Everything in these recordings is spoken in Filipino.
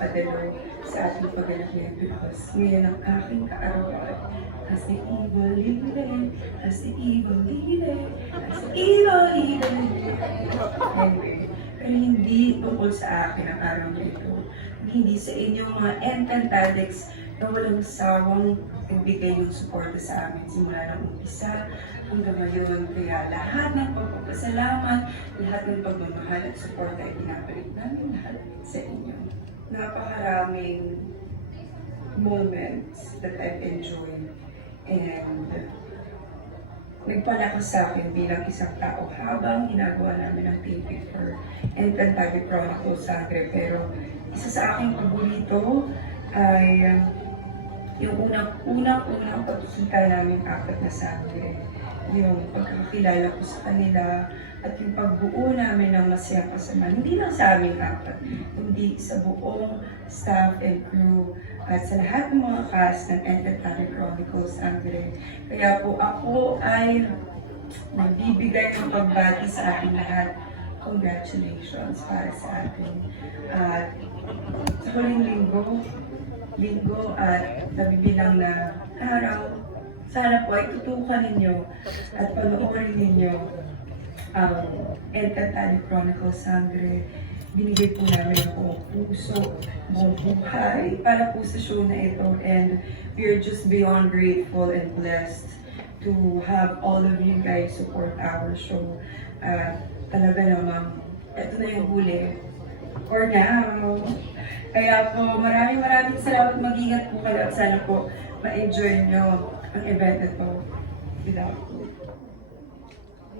nagpapadalo sa ating pagganap ngayon because ngayon ang aking kaarawan. As the evil leader, as the evil leader, as the evil leader. Anyway, pero hindi tungkol sa akin ang araw na ito. Hindi sa inyong mga Encantadix na walang sawang ibigay yung suporta sa amin simula ng umpisa hanggang ngayon. Kaya lahat ng pagpapasalamat, lahat ng pagmamahal at suporta ay pinapalik namin lahat sa inyo. Napakaraming moments that I've enjoyed and nagpalakas sa akin bilang isang tao habang ginagawa namin ang taping for Encantado Chronicles Sangre. Pero isa sa aking paborito ay yung unang pagsusunta namin apat na sangre. Yung pagkakakilala ko sa kanila at yung pagbuo namin ng masayang kasama. Hindi lang sa aming apat, hindi sa buong staff and crew at sa lahat ng mga cast ng Encantado Chronicles Sangre. Kaya po ako ay nagbibigay ng pagbati sa ating lahat. Congratulations para sa atin. At sa huling linggo at nabibilang na araw, sana po ay tutukan ninyo at panoorin ninyo ang Encantado Chronicles Sangre. Binigay po namin ang buong puso, buong buhay para po sa show na ito, and we're just beyond grateful and blessed to have all of you guys support our show. Talaga namang, ito na yung huli. For now. Kaya po, maraming salamat. Mag-ingat po kayo at sana po ma-enjoy nyo ang event na ito without me.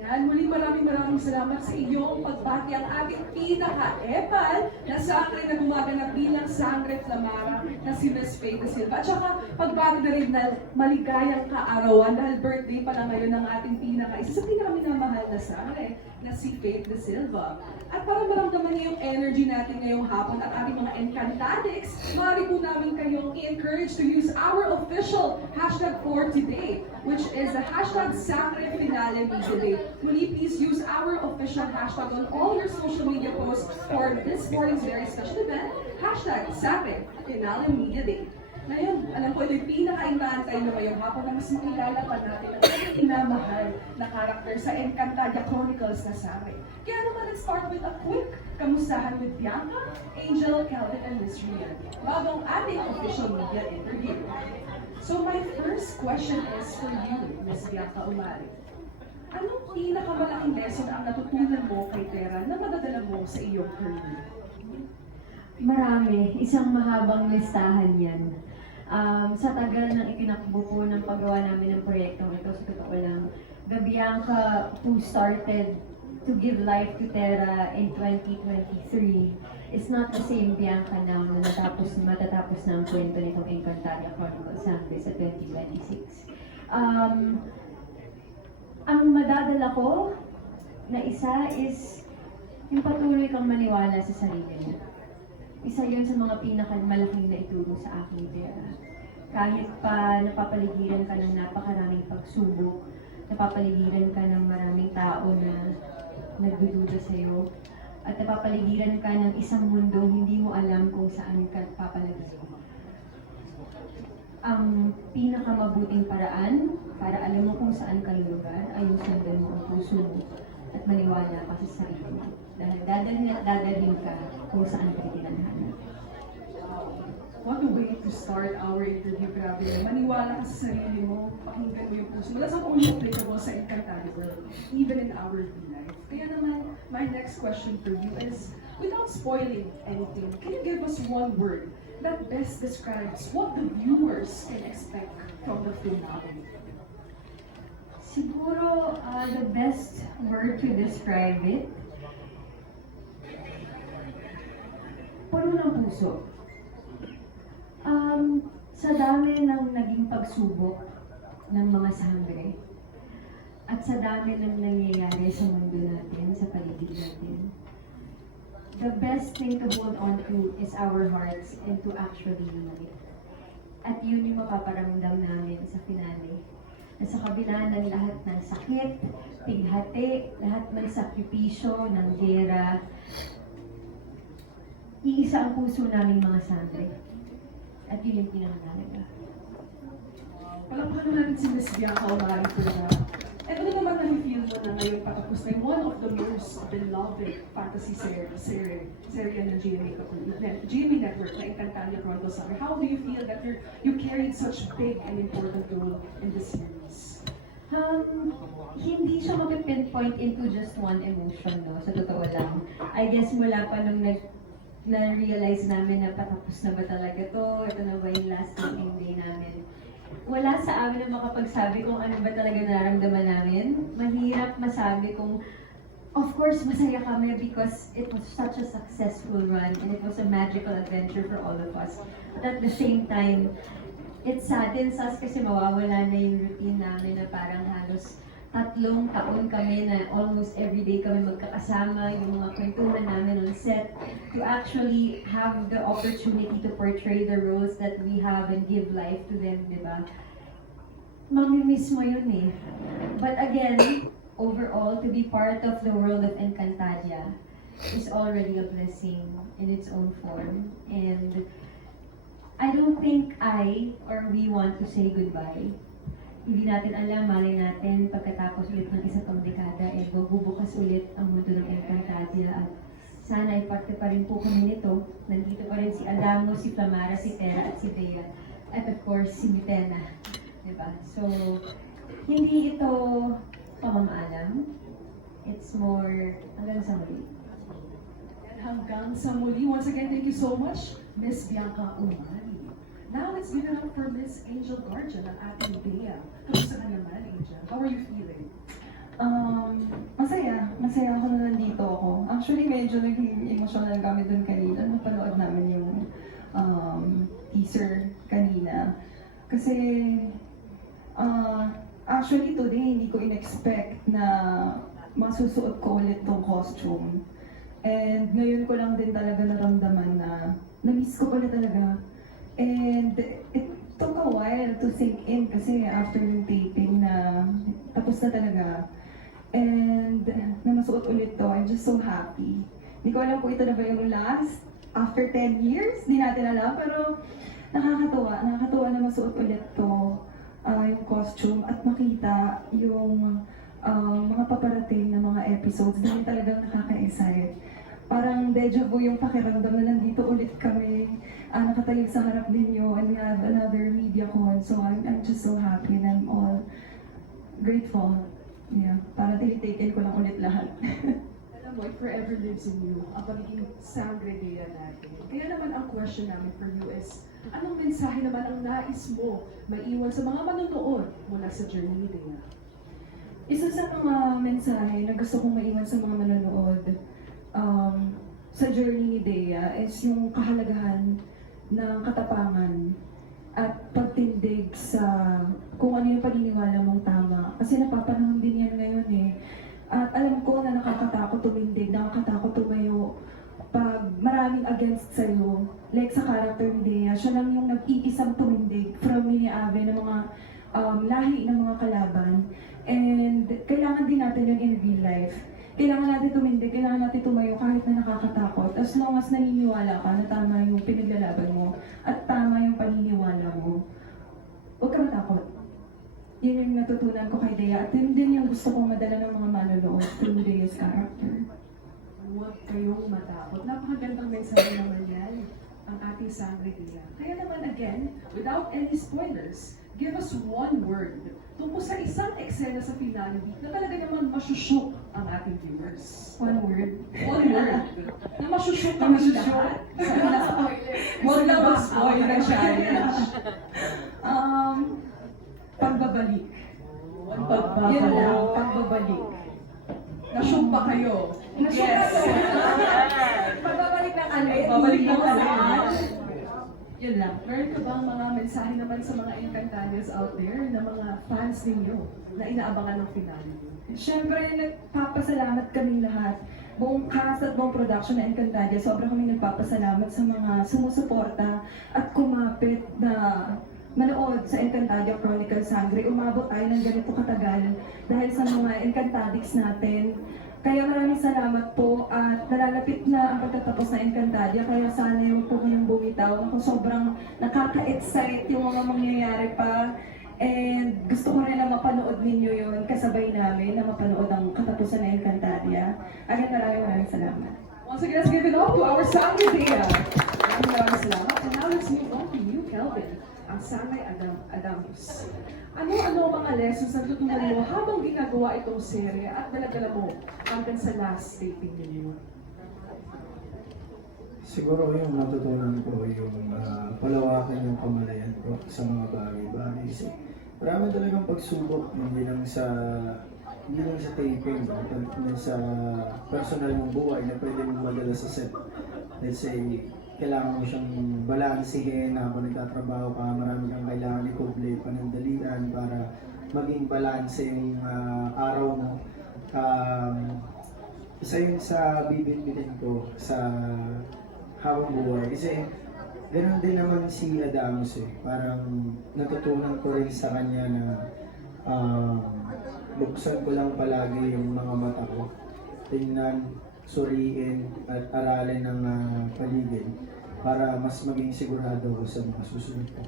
Yan, muli maraming salamat sa iyong pagbati ang ating pinaka-epal na sangre na gumaganap bilang Sangre Flamara na si Miss Faye De Silva. At saka pagbati na rin na maligayang kaarawan dahil birthday pa lang ngayon ng ating isa sa pinakaminamahal na sangre na si Faye De Silva. At para maramdaman niyo yung energy natin ngayong hapon at ating mga Encantadix, maaari po namin kayong i-encourage to use our official hashtag for today, which is the hashtag Sangre Finale Media Day. Muli, please use our official hashtag on all your social media posts for this morning's very special event, hashtag Sangre Finale Media Day. Ngayon, alam ko ito'y pinaka-inaantay na ngayong hapon na mas makilala pa natin ang inamahal na karakter sa Encantadia Chronicles na sangre. Kaya naman, let's start with a quick kamustahan with Bianca, Angel, Calvin, and Miss Rian bago ang ating official media interview. So my first question is for you, Miss Bianca Umari. Anong pinakamalaking lesson ang natutunan mo kay Tera na madadala mo sa iyong career? Marami. Isang mahabang listahan yan. Sa tagal ng itinakbo po ng paggawa namin ng proyektong ito, sa totoo lang, the Bianca who started to give life to Tera in 2023 is not the same Bianca now na matatapos na ang kwento nitong Encantadia Chronicles Sangre sa 2026. Ang madadala ko na isa is yung patuloy kang maniwala sa sarili mo. Isa yun sa mga pinakamalaking na ituro sa akin, Tera. Kahit pa napapaligiran ka ng napakaraming pagsubok, napapaligiran ka ng maraming tao na nagdududa sa'yo, at napapaligiran ka ng isang mundo hindi mo alam kung saan ka papalagay. Ang pinakamabuting paraan para alam mo kung saan ka lugar ay yung sundan mo ang puso mo at maniwala ka sa sarili mo. Dahil dadalhin ka kung saan ka tinanghana. What a way to start our interview, grabe. Maniwala ka sa sarili mo, pakinggan mo yung puso mo. That's only applicable sa Encantadia world, even in our real life. Kaya naman, my next question for you is, without spoiling anything, can you give us one word that best describes what the viewers can expect from the finale? Siguro, the best word to describe it, puno ng puso. Sa dami ng naging pagsubok ng mga sangre, at sa dami ng nangyayari sa mundo natin, sa paligid natin, the best thing to hold on to is our hearts and to actually unite. At yun yung mapaparamdam namin sa finale. Na sa kabila ng lahat ng sakit, pighati, lahat ng sakripisyo, ng gera, iisa ang puso naming mga sangre. At yun yung pinakamahalaga. Palakpakan natin si Miss Bianca Omari po na. Eh, ano naman na-feel mo na ngayon patapos na yung one of the most beloved fantasy serye ng GMA Network na Encantadia Chronicles Summer. How do you feel that you carried such big and important role in this series? Hindi siya mapipinpoint into just one emotion, no? Sa totoo lang. I guess mula pa nung na-realize namin na patapos na ba talaga to, ito na ba yung last taping day namin. Wala sa amin na makapagsabi kung ano ba talaga nararamdaman namin. Mahirap masabi kung, of course, masaya kami because it was such a successful run and it was a magical adventure for all of us. But at the same time, it saddens us kasi mawawala na yung routine namin na parang halos 3 taon kami na almost everyday kami magkakasama, yung mga kwentuhan namin on set, to actually have the opportunity to portray the roles that we have and give life to them, di ba? Mamimiss mo yun eh. But again, overall, to be part of the world of Encantadia is already a blessing in its own form. And I don't think we want to say goodbye. Hindi natin alam, malay natin, pagkatapos ulit ng isa pang dekada, magbubukas ulit ang mundo ng Encantadia. At sana ay parte pa rin po kami nito. Nandito pa rin si Adamo, si Flamara, si Tera, at si Bea. At of course, si Mitena. Diba? So, hindi ito pamamaalam. It's more, hanggang sa muli. Hanggang sa muli. Once again, thank you so much, Miss Bianca Umali. Now, let's give it up for Miss Angel Guardian ng ating Bea. Kamusta ka naman, Angel? How are you feeling? Masaya ako na nandito ako. Actually, medyo naging emotional kami dun kanina. Napanood namin yung teaser kanina. Kasi, actually today, hindi ko in-expect na masusuot ko ulit tong costume. And ngayon ko lang din talaga naramdaman na na-miss ko pala talaga. And it took a while to sink in kasi after yung taping na tapos na talaga. And na masuot ulit to, I'm just so happy. Hindi ko alam kung ito na ba yung last after 10 years, di natin alam, pero nakakatuwa na masuot ulit to, yung costume at makita yung mga paparating na mga episodes dahil talagang nakaka-excite. Parang deja vu yung pakiramdam na nandito ulit kami, nakatayo sa harap ninyo and we have another media con. So I'm just so happy and I'm all grateful. Yeah, para tinitaken ko lang ulit lahat. Alam mo, it forever lives in you, ang pagiging sangre Bea natin. Kaya naman ang question namin for you is, anong mensahe naman ang nais mo maiwan sa mga manonood mula sa journey ni Bea? Isa sa mga mensahe na gusto kong maiwan sa mga manonood sa journey ni Bea is yung kahalagahan ng katapangan at pagtindig sa kung ano yung paniniwala mong tama. Kasi napapanahon din yan ngayon eh. At alam ko na nakakatakot tumindig, nakakatakot tumayo pag maraming against sa'yo. Like sa character ni Bea, siya lang yung nag-iisang tumindig from Mini Ave ng mga lahi ng mga kalaban. And kailangan din natin yun in real life. Kailangan natin tumindig, kailangan natin tumayo kahit na nakakatakot. As long as naniniwala ka na tama yung pinaglalaban mo at tama yung paniniwala mo, huwag ka matakot. Yun yung natutunan ko kay Bea at yun din yung gusto kong madala ng mga manonood through Bea's character. Huwag kayong matakot. Napakagandang mensahe naman yan, ang ating sangre Bea. Kaya naman again, without any spoilers, give us one word tungkol sa isang eksena sa finale na talaga naman masyusyok ang ating viewers. One word. One word. Na masyusyok kami lahat. Huwag na mag-spoiler ang challenge. Pagbabalik. Yun lang, pagbabalik. Nasyok pa kayo. Yes. Pagbabalik ng ano? Pagbabalik ng ano? Yun lang. Meron ka bang mga mensahe naman sa mga Encantadias out there na mga fans ninyo na inaabangan ng finale? Siyempre, nagpapasalamat kami lahat. Buong cast at buong production ng Encantadia, sobrang kami nagpapasalamat sa mga sumusuporta at kumapit na manood sa Encantadia Chronicles Sangre. Umabot tayo ng ganito katagal dahil sa mga Encantadix natin. Kaya maraming salamat po at nalalapit na ang pagtatapos ng Encantadia, kaya sana yung po kayong bumitaw. Ako sobrang nakaka-excite yung mga mangyayari pa. And gusto ko rin na mapanood ninyo yun kasabay namin na mapanood ang katapusan ng Encantadia. Again, maraming salamat. Once again, let's give it up to our Sangre Dea. Maraming salamat. And now let's move on to you, Kelvin, ang Sangre Adamus. Ano-ano ang mga lessons na tutunan mo habang ginagawa itong serye at dala-dala mo hanggang sa last taping ninyo? Siguro yung natutunan ko yung palawakan yung kamalayan ko sa mga bagay-bagay. Kasi marami talagang pagsubok, hindi lang sa taping, kundi sa personal mong buhay na pwede mong madala sa set. Let's say, kailangan mo siyang balansihin habang nagtatrabaho ka, marami kang kailangan i-complete panandalian para maging balanse yung araw mo. Isa yun sa bibit-bitin ko sa habang buhay. Kasi ganoon din naman si Adamus eh. Parang natutunan ko rin sa kanya na buksan ko lang palagi yung mga mata ko. Tingnan, suriin at aralin ng paligid para mas maging sigurado ko sa mga susunod ko.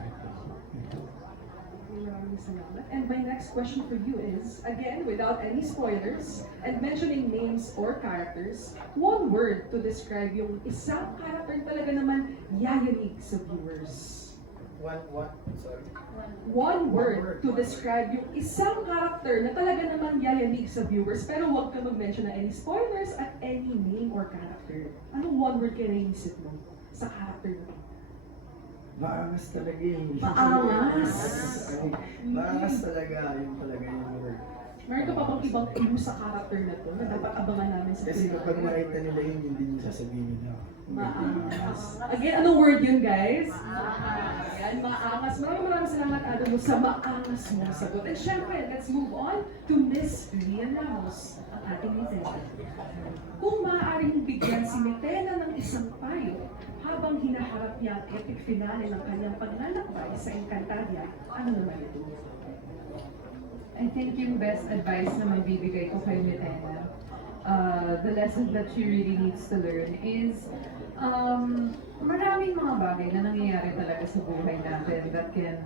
Maraming salamat. And my next question for you is, again, without any spoilers, and mentioning names or characters, one word to describe yung isang character talaga naman yayanig sa viewers. What? Sorry? One word to describe yung isang character na talaga naman yayanig sa viewers, pero huwag ka mag-mention na any spoilers at any name or character. Anong one word kayo naisip mo sa character na to? Maangas talaga eh. Maangas? Maangas talaga. Yung talaga yung word. Meron ka pa bang ibang clue sa character na to na dapat abangan namin sa Kasi kapag finale? nakita nila yun, hindi nyo sasabihin nila. Maangas. Again, anong word yun, guys? Ayan, maangas. Maraming salamat, Adam, mo sa maangas mo sagot. And syempre, let's move on to Miss Lian Ramos, ang ating Mitena. Kung maaaring bigyan si Mitena ng isang payo habang hinaharap niya ang epic finale ng kanyang paglalakbay sa Encantadia, ano naman ito? I think yung best advice na mabibigay ko kay Mitena, the lesson that she really needs to learn is maraming mga bagay na nangyayari talaga sa buhay natin that can,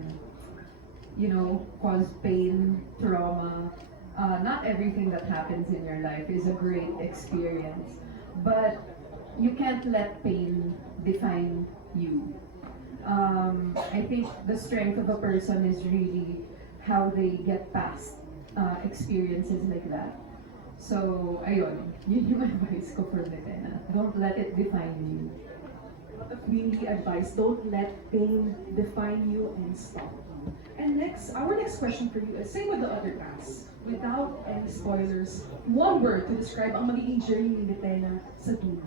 cause pain, trauma. Not everything that happens in your life is a great experience, but you can't let pain define you. I think the strength of a person is really how they get past experiences like that. So, ayun, yun yung advice ko for Mitena. Don't let it define you. What a queenly advice, don't let pain define you and stop you. And our next question for you is, same with the other cast, without any spoilers, one word to describe ang magiging journey ni Mitena sa dulo.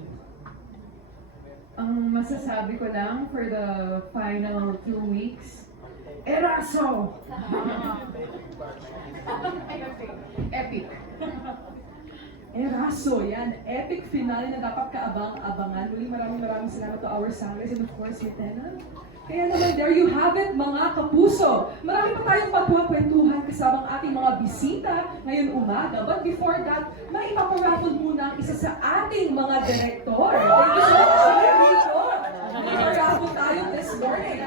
Ang masasabi ko lang for the final 2 weeks, Eraso! Epic. Eraso, yan. Epic finale na dapat kaabang-abangan. Muli maraming salamat to our sangres and of course, Mitena. Kaya naman, there you have it, mga kapuso. Marami pa tayong pagkukwentuhan kasama ang ating mga bisita ngayon umaga. But before that, may ipaparaffle muna ang isa sa ating mga direktor. Thank you so much, Director. May ipaparaffle tayo this morning.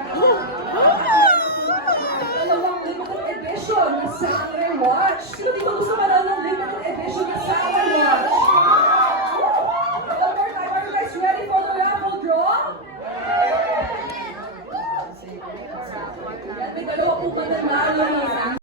Dalawang limited edition ng Sangre Watch. Sino dito gusto manood ng limited edition ng Sangre Watch? One more time, are you guys ready for the raffle draw? Yan, may dalawa po mananalo ng